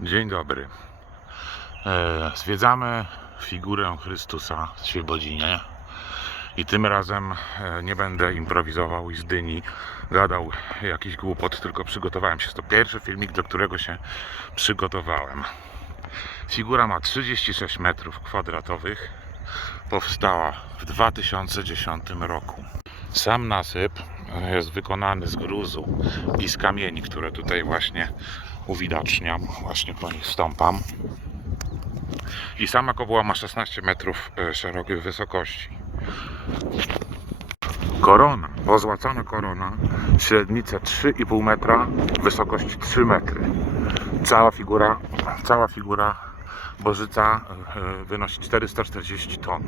Dzień dobry. E, zwiedzamy figurę Chrystusa w Świebodzinie. I tym razem e, nie będę improwizował i z dyni gadał jakiś głupot, tylko przygotowałem się. To pierwszy filmik, do którego się przygotowałem. Figura ma 36 metrów kwadratowych. Powstała w 2010 roku. Sam nasyp jest wykonany z gruzu i z kamieni, które tutaj właśnie uwidaczniam. Właśnie po nich stąpam. I sama kopuła ma 16 metrów e, szerokiej wysokości. Korona, pozłacana korona, średnica 3,5 metra, wysokość 3 metry. Cała figura, cała figura Bożyca e, wynosi 440 ton.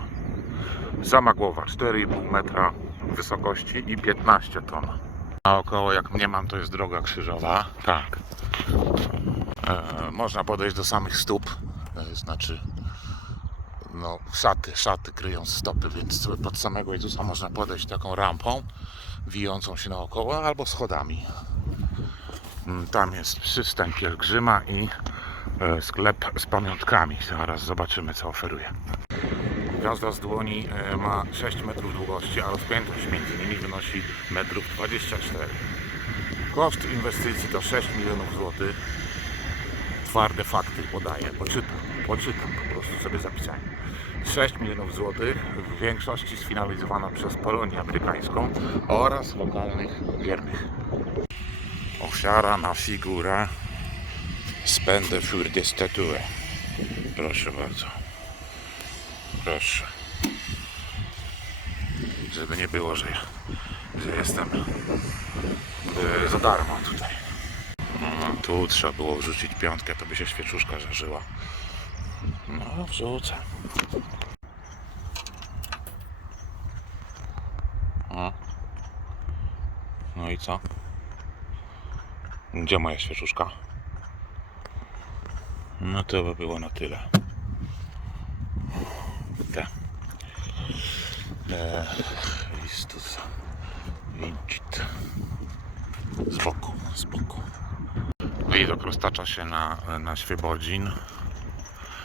Sama głowa 4,5 metra wysokości i 15 ton. Naokoło, jak mnie mam, to jest droga krzyżowa. Tak. E, można podejść do samych stóp. E, znaczy, no, szaty, szaty kryją stopy, więc pod samego Jezusa można podejść taką rampą wijącą się naokoło albo schodami. Mm, Tam jest przystań pielgrzyma i e, sklep z pamiątkami. Zaraz zobaczymy, co oferuje. Gwiazda z dłoni e, ma 6 metrów długości, a rozpiętość między nimi wynosi metrów 24. Koszt inwestycji to 6 milionów złotych. Twarde fakty podaję, poczytam, poczytam, po prostu sobie zapisałem. 6 milionów złotych, w większości sfinalizowana przez Polonię amerykańską oraz lokalnych wiernych. Ofiara na figurę Spende für die Statue. Proszę bardzo. Proszę. Żeby nie było, że, że jestem e, za darmo tutaj. No, tu trzeba było wrzucić piątkę, to by się świeczuszka żarzyła. No, wrzucę. No i co? Gdzie moja świeczuszka? No to by było na tyle. Te. E, Chrystus. Vincit. Z boku, z boku. Widok roztacza się na, na Świebodzin.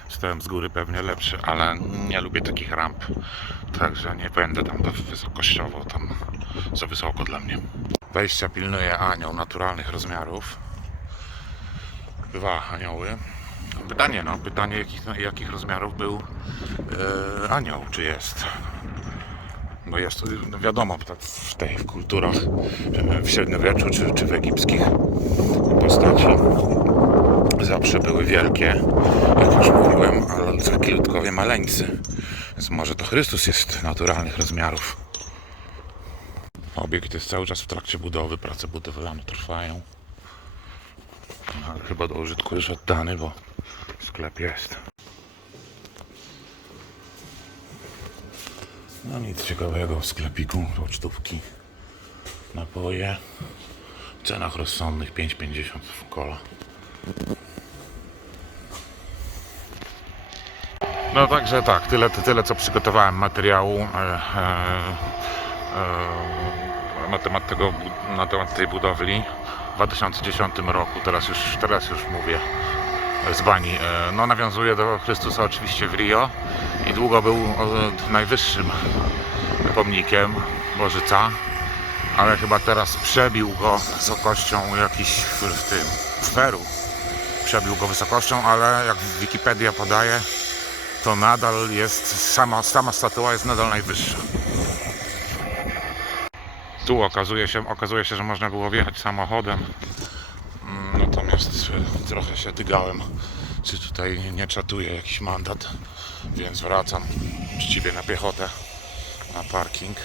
Stałem z góry pewnie lepszy, ale nie lubię takich ramp. Także nie będę tam wysokościowo, tam za wysoko dla mnie. Wejścia pilnuje anioł naturalnych rozmiarów. Dwa anioły. Pytanie, no, pytanie jakich, jakich rozmiarów był e, anioł, czy jest. Bo jest, no wiadomo, tak w kulturach w średniowieczu czy, czy w egipskich postaci zawsze były wielkie, jak już mówiłem, ale takie ludkowie maleńcy. Więc może to Chrystus jest naturalnych rozmiarów. Obiekt jest cały czas w trakcie budowy, prace budowlane trwają. No, ale chyba do użytku już oddany, bo sklep jest. No nic ciekawego w sklepiku, pocztówki, napoje. W cenach rozsądnych 5,50 w kola. No także tak, tyle, tyle co przygotowałem materiału e, e, e, na temat tego, na temat tej budowli w 2010 roku, teraz już, teraz już mówię z bani. E, No nawiązuje do Chrystusa oczywiście w Rio i długo był e, najwyższym pomnikiem Bożyca, ale chyba teraz przebił go wysokością jakiś w, tym w Peru. Przebił go wysokością, ale jak Wikipedia podaje, to nadal jest, sama, sama statua jest nadal najwyższa. Tu okazuje się, okazuje się, że można było wjechać samochodem. E, trochę się dygałem, czy tutaj nie czatuje jakiś mandat, więc wracam uczciwie na piechotę, na parking.